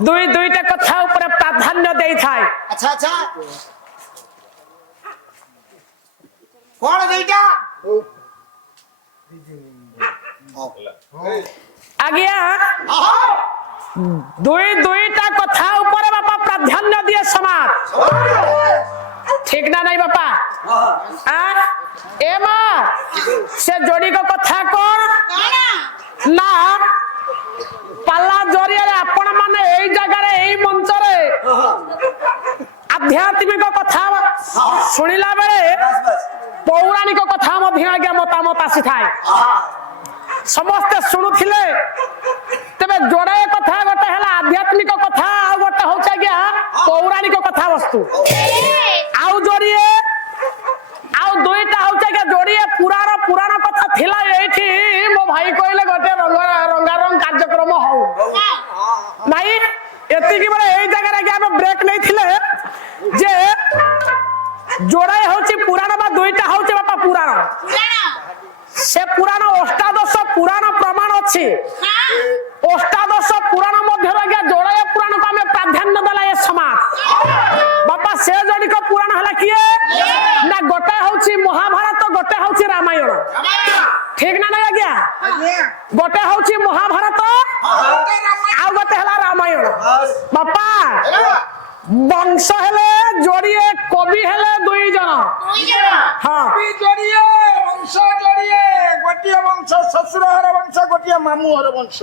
दुईटा कथा ऊपर प्राधान्य दे थाए। अच्छा अच्छा कौन दुईटा आज्ञा दुईटा कथा ऊपर बापा प्राधान्य दिए समाज ठीक ना नहीं बापा ए मां से जोड़ी को कथा कौन ना पाला जरिया आपण माने एई जगह रे एई मंच रे आध्यात्मिक कथा सुनिला बेले पौराणिक कथा मध्य आज्ञा मतामत आसी थाए समस्त शुणुथिले तबे जोड़े कथा गोटे हला आध्यात्मिक कथा आ गोटे होछ आज्ञा पौराणिक कथा वस्तु आउ जोड़िए आउ दुईटा होछ आज्ञा जोड़िए पुराण कथा थिला एठी मो भाई कहले गोटे रंगारंग कार्यक्रम हो नाही एति की बरे एई जगह रे हम ब्रेक नहीं थिले जे जोड़े होछि पुराण बा दुईटा होछि बापा पुराण से पुराण अष्टादश पुराण प्रमाण अछि अष्टादश पुराण मध्य आज्ञा जोड़े पुराण को हमें प्राधान्य देला ए समाज बापा से जोड़ी को पुराण हला किए ना गोटे होछि महाभारत गोटे होछि रामायण ठीक ना नहीं आज्ञा गोटे होछि महाभारत आ गोटे हला रामायण बापा वंश हेले जोड़िए कवि हेले दुई जन हां कवि जोड़िए वंश जोड़िए गोटिया वंश ससुरहर वंश गोटिया मामुहर वंश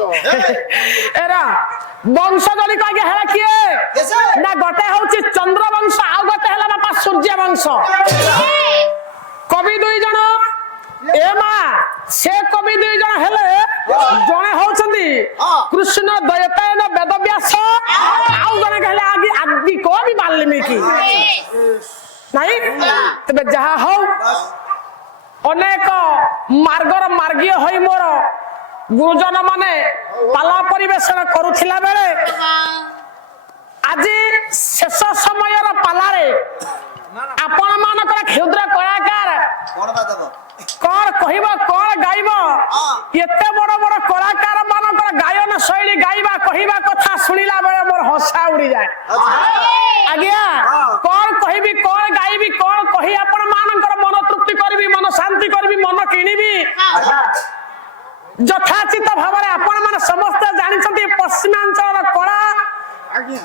एरा वंश जोड़ी का के हेला किए ना गोटे होछि चंद्र वंश आ गोटे हेला बापा सूर्य वंश कवि दुई जन ए मां से कवि दुई जन हेले जने होछंती कृष्ण दयतायन वेदव्यास आउ जने कहले आदि कवि वाल्मीकि नहीं तबे जहा हो अनेक मार्गर मार्गीय होई मोर गुरुजन माने पाला परिवेशन करुथिला बेले आज शेष समय पाला रे आपण मानकर क्षुद्र कलाकार कौन कहबा कौन गाइबा एते बड़ बड़ कलाकार मानकर गायन शैली गाइबा कहबा कथा सुनिला बेले मोर हंसा उड़ी जाए आज्ञा कौन कहबी कौन गाइबी कौन कहि आपण मानकर मन तृप्ति करबी मन शांति करबी मन किनिबी यथाचित भावरे आपण माने समस्त जानिछंती पश्चिमांचल कला आज्ञा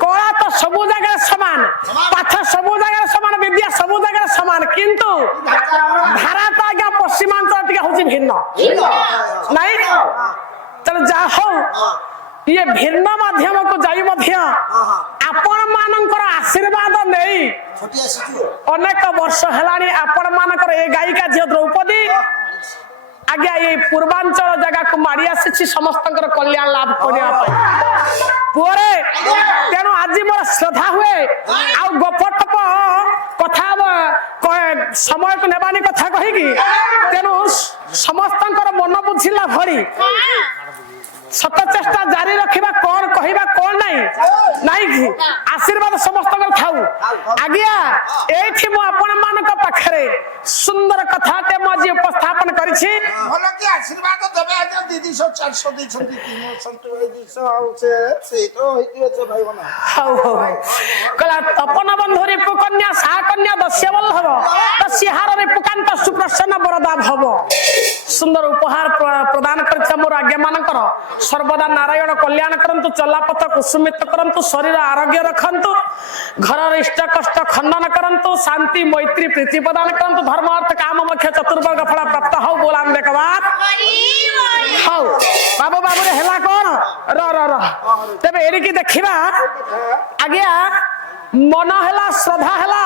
कला तो सबु जगह समान पाठ सबु जगह समान विद्या सबु जगह समान किंतु धारा तो आज्ञा पश्चिमांचल टिका होची भिन्न नहीं चल जा हो ये भिन्न माध्यम को जाई मध्य आपण मानकर आशीर्वाद नहीं अनेक वर्ष हेलानी आपण मानकर ए गायिका झियो द्रौपदी आज्ञा ये पूर्वांचल जगह को मारी आसी समस्त कल्याण लाभ करने पुरे तेणु आज मोर श्रद्धा हुए आ गपटप कथा समय को नेबानी कथा कही तेणु समस्त मन बुझिला भरी सत चेष्टा जारी रखिबा कौन कहबा कौन नहीं आशीर्वाद समस्त थाऊ आज्ञा एठी मो आपण मानक पाखरे सुंदर कथाटे मजी उपस्थापन करिछि भलो कि आशीर्वाद देबे आज दीदी 400 दी छंती 300 भाई 200 आउ से तो होइतिबे छ भाई बना हाउ कला तपन बंधुरी पुकन्या सा कन्या दस्य बल्लभ तस्यहार रे पुकांत सुप्रसन्न वरदा भव सुंदर उपहार प्रदान करछ मोर आज्ञा मानकर सर्वदा नारायण कल्याण करंतु चलापथ कुसुमित करंतु शरीर आरोग्य रखंतु घर इष्ट कष्ट खंडन करंतु शांति मैत्री प्रीति प्रदान करंतु धर्म अर्थ काम मोक्ष चतुर्वर्ग फल प्राप्त हो बोलाम बेकबार हाउ बाबू बाबू रे हेला कोन र तबे एरी की देखिबा आज्ञा मन हेला श्रद्धा हेला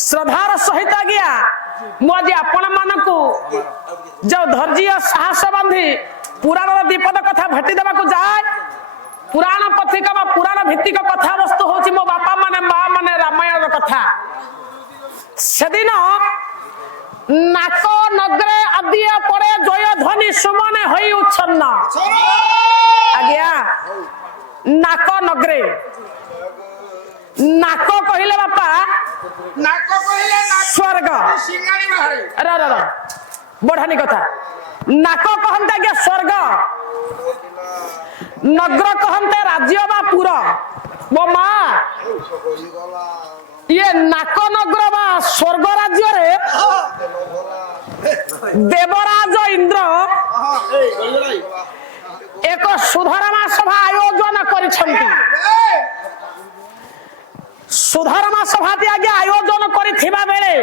श्रद्धार सहित आज्ञा मुझे आपण मानकु जो धैर्य साहस बांधी पुराण दीपद कथा भेटी देवा जाए पुराण पत्रिका बा पुराण भित्तिक कथा वस्तु होची मो बापा माने मां माने रामायण कथा सेदिन नाक नगरे अदिया पड़े जय ध्वनि सुमने होई उच्छन्न आज्ञा नाक नगरे नाक कहिले बापा नाक कहिले स्वर्ग सिंगाणी बाहरे र बढ़ानी कथा नाक कहंता के स्वर्ग नगर कहते राज्य बा पुर मो माँ ये नाक नगर बा स्वर्ग राज्य रे देवराज इंद्र एक सुधर्मा सभा आयोजन करिसेंती सुधर्मा सभा आगे आयोजन करिथिबा बेले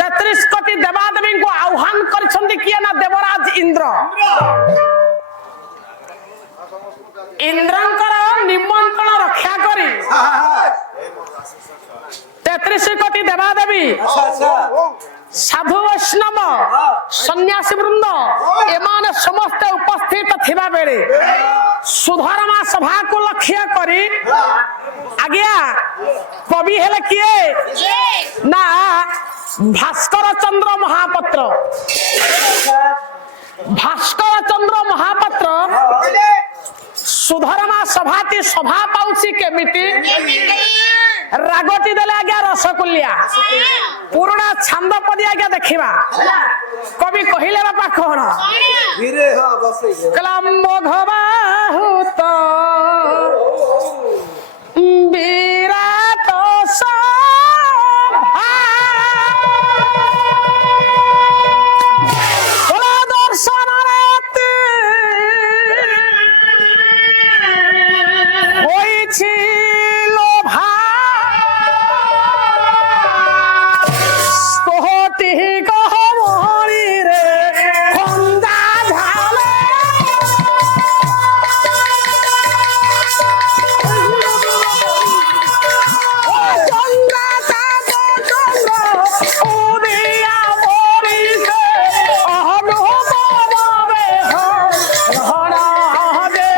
33 कोटी देवादेवी को आह्वान करिसेंती किए ना देवराज इंद्र इंद्रंकर निमंत्रण रक्षा करी 33 कोटी देवादेवी साधु वैष्णव सन्यासी वृंद एमाने समस्त उपस्थित थिबा बेले सुधर्मा सभा को लक्ष्य करी आज्ञा कवि हेले किए ना भास्कर चंद्र महापात्र सुधर्मा सभाती सभा पाउसी केमिति रागटी देले आज्ञा रसकुलिया पुराना छंद पदी आज्ञा देखिबा कवि कहिले बापा कोन कलम घबाहुत विराट सभा दर्शन হইছিল ভাতি কহমরি রে খন্দা ঝালে চন্দ্রা চাঁদ চন্দ্র উদিয়া মরিছে অহনুপবে হরা দে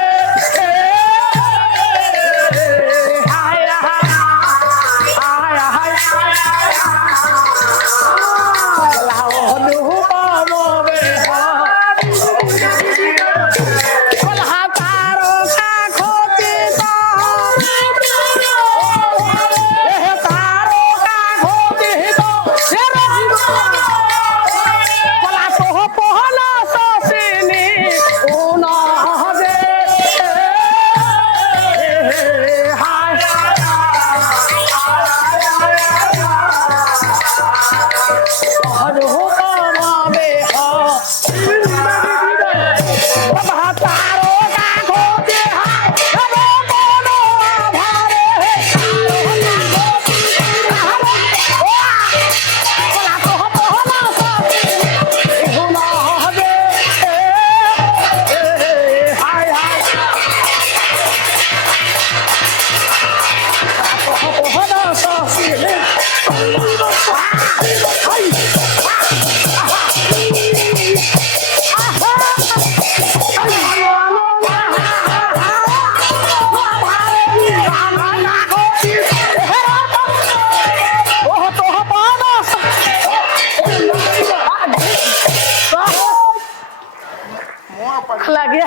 लगे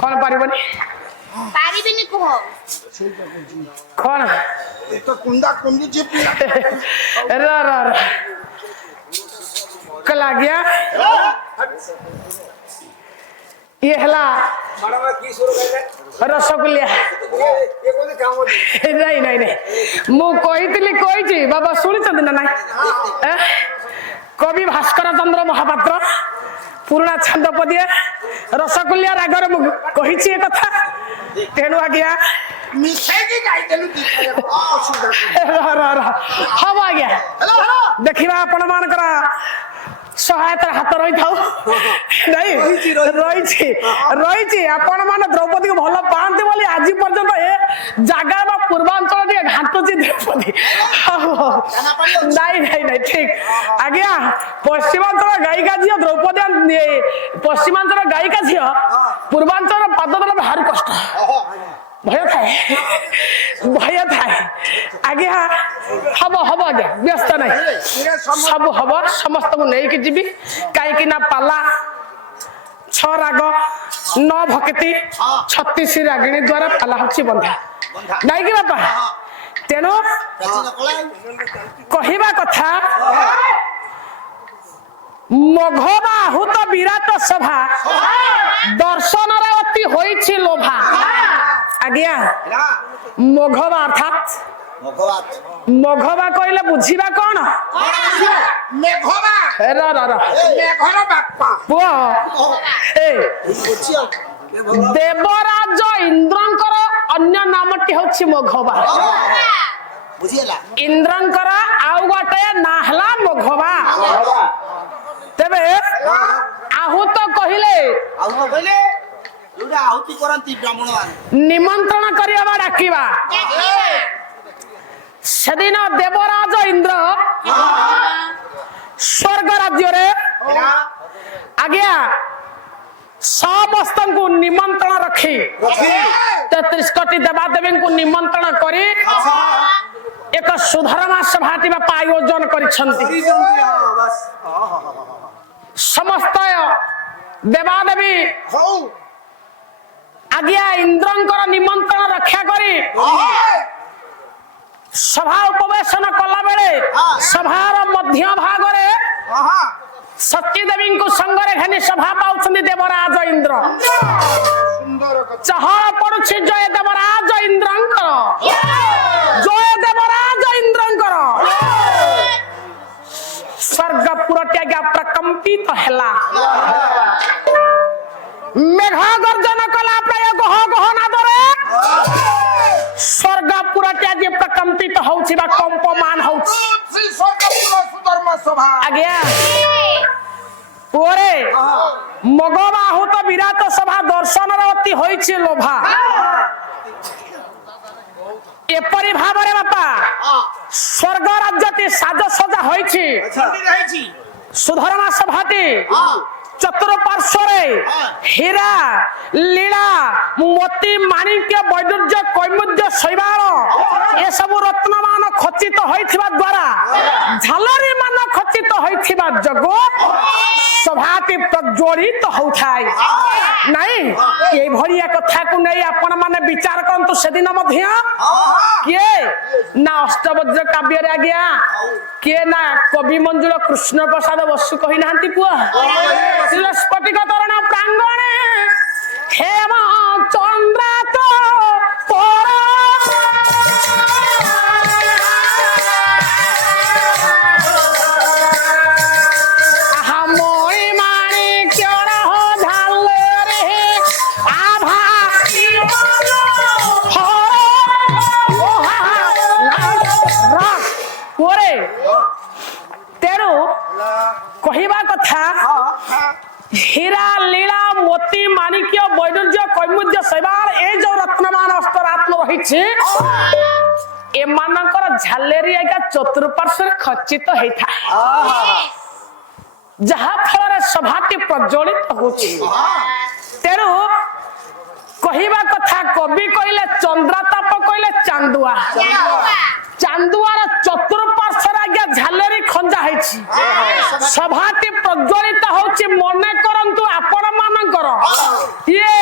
कौन पारिबनी पारिबिनी कह कौन तो कुंदा कुंदी जीप र कला गया ये हला रसगुल्ला नहीं नहीं नहीं मु कही बाबा शुणी ना ना कवि भास्कर चंद्र महापात्र पुराना छंद पदिया रसगुल्ला रागर कही कथा तेणु आज्ञा हम आज्ञा देखा आपण मान सहायता हाथ रही था नहीं रही आपण मान द्रौपदी को भल पाते बोली आज पर्यंत ए जगह पूर्वांचल घाटुची द्रौपदी नहीं नहीं नहीं ठीक आज्ञा पश्चिमांचल गायिका झी द्रौपदी पश्चिमांचल गायिका झी पूर्वांचल पाद देना भारी कष्ट भय थाए आज्ञा हम हम आज्ञा व्यस्त नहीं सब हम समस्त को नहीं कि जीवी कहीं ना पाला 6 राग 9 भक्ति 36 रागिणी द्वारा पाला होची बंधा नहीं कि बापा तेणु कहवा कथा মঘবা আহুত বিরাট সভা দর্শনরে অতি হইছি লোভা আজ্ঞা মঘবা অর্থাৎ ভগবান মঘবা কইলে বুঝিবা কোন মেঘবা র র র মেঘর বাপ্পা পুଅ ଏ বুঝছি ଦେବରାଜ ଇନ୍ଦ୍ରଙ୍କର ଅନ୍ୟ ନାମଟି ହଉଛି ମଘବା ବୁଝିହେଲା ଇନ୍ଦ୍ରଙ୍କର ଆଉ ଗୋଟେ ନାଁ ହେଲା ମଘବା ତେବେ ଆହୁତ କହିଲେ ଆଉ କଣ କହିଲେ ଯୋଉଟା ଆହୁତି କରନ୍ତି ବ୍ରାହ୍ମଣ ମାନେ ନିମନ୍ତ୍ରଣ କରିବା ଡାକିବା ସେଦିନ ଦେବରାଜ ଇନ୍ଦ୍ର ସ୍ୱର୍ଗ ରାଜ୍ୟରେ ଆଜ୍ଞା ସମସ୍ତଙ୍କୁ ନିମନ୍ତ୍ରଣ ରଖି 33 କୋଟି ଦେବାଦେବୀଙ୍କୁ ନିମନ୍ତ୍ରଣ କରି ଏକ ସୁଧର୍ମା ସଭାଟି ବାପା ଆୟୋଜନ କରିଛନ୍ତି ସମସ୍ତ ଦେବାଦେବୀ ହଉ ଆଜ୍ଞା ଇନ୍ଦ୍ରଙ୍କର ନିମନ୍ତ୍ରଣ ରକ୍ଷା କରି ସଭା ଉପବେଶନ କଲା ବେଳେ ସଭାର ମଧ୍ୟ ଭାଗରେ ସତୀ ଦେବୀଙ୍କୁ ସଙ୍ଗରେ ଘେନି ସଭା ପାଉଛନ୍ତି ଦେବରାଜ ଇନ୍ଦ୍ର ସୁନ୍ଦର କଥା ଚହଳ ପଡୁଛି ଜୟ ଦେବରାଜ ଇନ୍ଦ୍ରଙ୍କର ଜୟ ଦେବରାଜ ଇନ୍ଦ୍ରଙ୍କର ସ୍ୱର୍ଗପୁରଟି ଆଜ୍ଞା ପ୍ରକମ୍ପିତ ହେଲା ମେଘ ଗର୍ଜନ କଲା ପ୍ରାୟ ଗହ ଗହ ନାଦରେ ସ୍ୱର୍ଗପୁରଟି ଆଜି ପ୍ରକମ୍ପିତ ହଉଛି ବା କମ୍ପମାନ ହଉଛି ଶ୍ରୀ ସ୍ୱର୍ଗପୁର ସୁଧର୍ମ ସଭା ଆଜ୍ଞା ପୁଅରେ ମଗବା ଆହୁତ ବିରାଟ ସଭା ଦର୍ଶନର ଅତି ହୋଇଛି ଲୋଭା ଏପରି ଭାବରେ ବାପା ସ୍ୱର୍ଗ ରାଜ୍ୟଟି ସାଜସଜା ହୋଇଛି ରହିଛି ସୁଧର୍ମା ସଭାଟି ଚତୁଃପାର୍ଶ୍ୱରେ ହୀରା ଲୀଳା ମୋତି ମାଣିକ୍ୟ ବୈଦୁର୍ଯ୍ୟ କୈମୁଦ୍ୟ ଶୈବାଳ ଏସବୁ ରତ୍ନମାନ ଖଚିତ ହୋଇଥିବା ଦ୍ୱାରା ଝାଲରି ମାନ ଖଚିତ ହୋଇଥିବା ଯୋଗୁଁ ସଭାଟି ପ୍ରଜ୍ୱଳିତ ହଉଥାଏ ନାଇଁ ଏଇଭଳିଆ କଥାକୁ ନେଇ ଆପଣ ମାନେ ବିଚାର କରନ୍ତୁ ସେଦିନ ମଧ୍ୟ କିଏ ନା ଅଷ୍ଟବଜ୍ର କାବ୍ୟରେ ଆଜ୍ଞା କିଏ ନା କବି ମଞ୍ଜୁଳ କୃଷ୍ଣ ପ୍ରସାଦ ବସୁ କହିନାହାନ୍ତି ପୁଅ ସ୍ଫଟିକ ତରଣ ପ୍ରାଙ୍ଗଣେ ହେମ ଚନ୍ଦ୍ରା ତ ତେଣୁ କହିବା କଥା হীরা লীলা মোতি মানিক্য বৈদুর্য কৈমুদ্য শৈবাল এই যে রত্নমান অষ্টরাত্ম রয়েছে এমানଙ୍କର ঝালেরি আজ্ঞা চতুর্পার্শ্বরে খচিত হইଥାଏ যাহা ফଳରେ সভাটি প্রজ্বলিত হଉଛି তেଣୁ କହିବା କଥା କବି କହିଲେ ଚନ୍ଦ୍ରାତାପ କହିଲେ ଚାନ୍ଦୁଆ ଚାନ୍ଦୁଆର ଚତୁର୍ପାର୍ଶ୍ୱରେ ଆଜ୍ଞା ଝାଲେରି ଖଞ୍ଜା ହେଇଛି ସଭାଟି ପ୍ରଜ୍ୱଳିତ ହଉଛି ମନେ କରନ୍ତୁ ଆପଣ ମାନଙ୍କର ଇଏ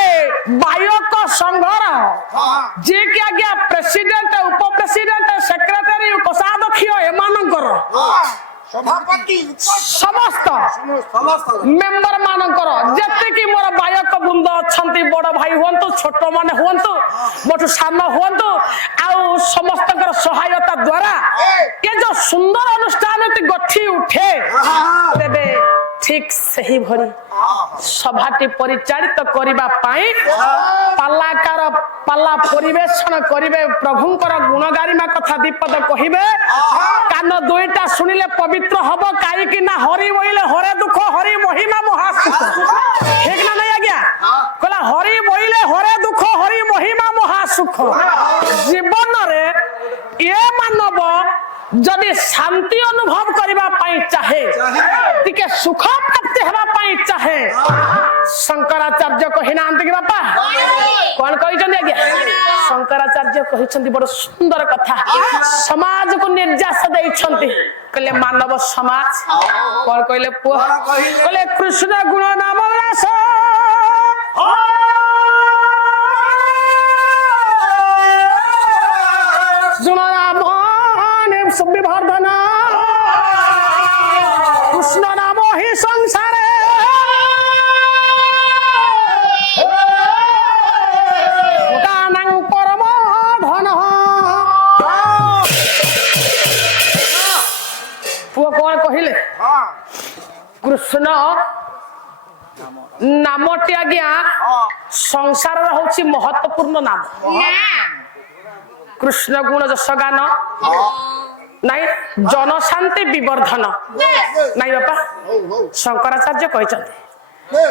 ବାୟକ ସଂଘର ଯିଏ କି ଆଜ୍ଞା ପ୍ରେସିଡେଣ୍ଟ ଉପପ୍ରେସିଡେଣ୍ଟ ସେକ୍ରେଟାରୀ କୋଷାଧ୍ୟକ୍ଷ ଏମାନଙ୍କର ସଭାପତି ସମସ୍ତ মেম্বর মানଙ୍କର ଯେତିକି ମୋର ବାୟକ ବୃନ୍ଦ ଅଛନ୍ତି ବଡ ଭାଇ ହୁଅନ୍ତୁ ଛୋଟ ମାନେ ହୁଅନ୍ତୁ ମୋଠୁ ସାନ ହୁଅନ୍ତୁ ଆଉ ସମସ୍ତଙ୍କର ସହାୟତା ଦ୍ୱାରା ଏ ଯୋଉ ସୁନ୍ଦର ଅନୁଷ୍ଠାନଟି ଗଠି ଉଠେ ତେବେ ଠିକ ସେହି ଭଳି ସଭାଟି ପରିଚାଳିତ କରିବା ପାଇଁ ପାଲାକାର ପାଲା ପରିବେଷଣ କରିବେ ପ୍ରଭୁଙ୍କର ଗୁଣଗାରିମା କଥା ଦୀପଦ କହିବେ କାନ ଦୁଇଟା ଶୁଣିଲେ ପବିତ୍ର ହବ କାହିଁକି ନା ହରି ବୋଇଲେ ହରେ ଦୁଃଖ ହରି ମହିମା ମହାସୁଖ ଠିକ ନା ନାଇଁ ଆଜ୍ଞା କହିଲା ହରି ବୋଇଲେ ହରେ ଦୁଃଖ ହରି ମହିମା ମହାସୁଖ ଜୀବନରେ ଏ ମାନବ যদি শান্তি অনুভব করিবা পাই চাহে টিকে সুখ প্রাপ্তি হবা পাই চাহে শঙ্করাচার্য কহিনান্তি কি বাপা কোন কইছন্তি আজ্ঞা শঙ্করাচার্য কহিছন্তি বড় সুন্দর কথা সমাজକୁ ନିର୍ଯାସ ଦେଇଛନ୍ତି କହିଲେ ମାନବ ସମାଜ কোন কইলে পুଅ କହିଲେ কৃষ্ণ গুণ নাম রাস গুণ নাম বিবর্ধনা কৃষ্ণ নাম হি সঙ্গ କଣ କହିଲେ ହଁ କୃଷ୍ଣ ନାମଟି ଆଜ୍ଞା ସଂସାରର ହଉଛି ମହତ୍ୱପୂର୍ଣ୍ଣ ନାମ କୃଷ୍ଣ ଗୁଣ ଯଶ ଗାନ ନାଇଁ ଜନଶାନ୍ତି ବିବର୍ଦ୍ଧନ ନାଇଁ ବାପା ହଉ ହଉ ଶଙ୍କରାଚାର୍ଯ୍ୟ କହିଛନ୍ତି ହେ,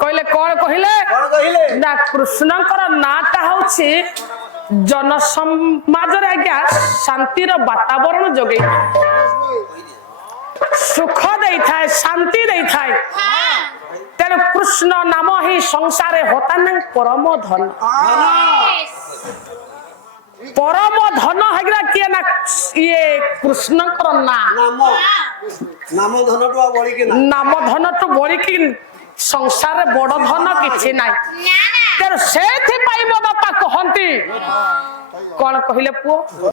କହିଲେ କଣ କହିଲେ କଣ କହିଲେ ନା କୃଷ୍ଣଙ୍କର ନାଁଟା ହଉଛି ଜନସମାଜରେ ଆଜ୍ଞା ଶାନ୍ତିର ବାତାବରଣ ଯୋଗେଇଥାଏ ସୁଖ ଦେଇଥାଏ ଶାନ୍ତି ଦେଇଥାଏ ତେଣୁ କୃଷ୍ଣ ନାମ ହିଁ ସଂସାରେ ହତାନ ପରମ ଧନ ପରମ ଧନ ହେଇଗଲା କିଏ ନା ଇଏ କୃଷ୍ଣଙ୍କର ନାଁ ନାମ ଧନଠୁ ଆଉ ବଳିକି ନା ନାମ ଧନଠୁ ବଳିକି ସଂସାରରେ ବଡ ଧନ କିଛି ନାହିଁ ତେଣୁ ସେଇଥିପାଇଁ ମୋ ବାପା କହନ୍ତି କଣ କହିଲେ ପୁଅ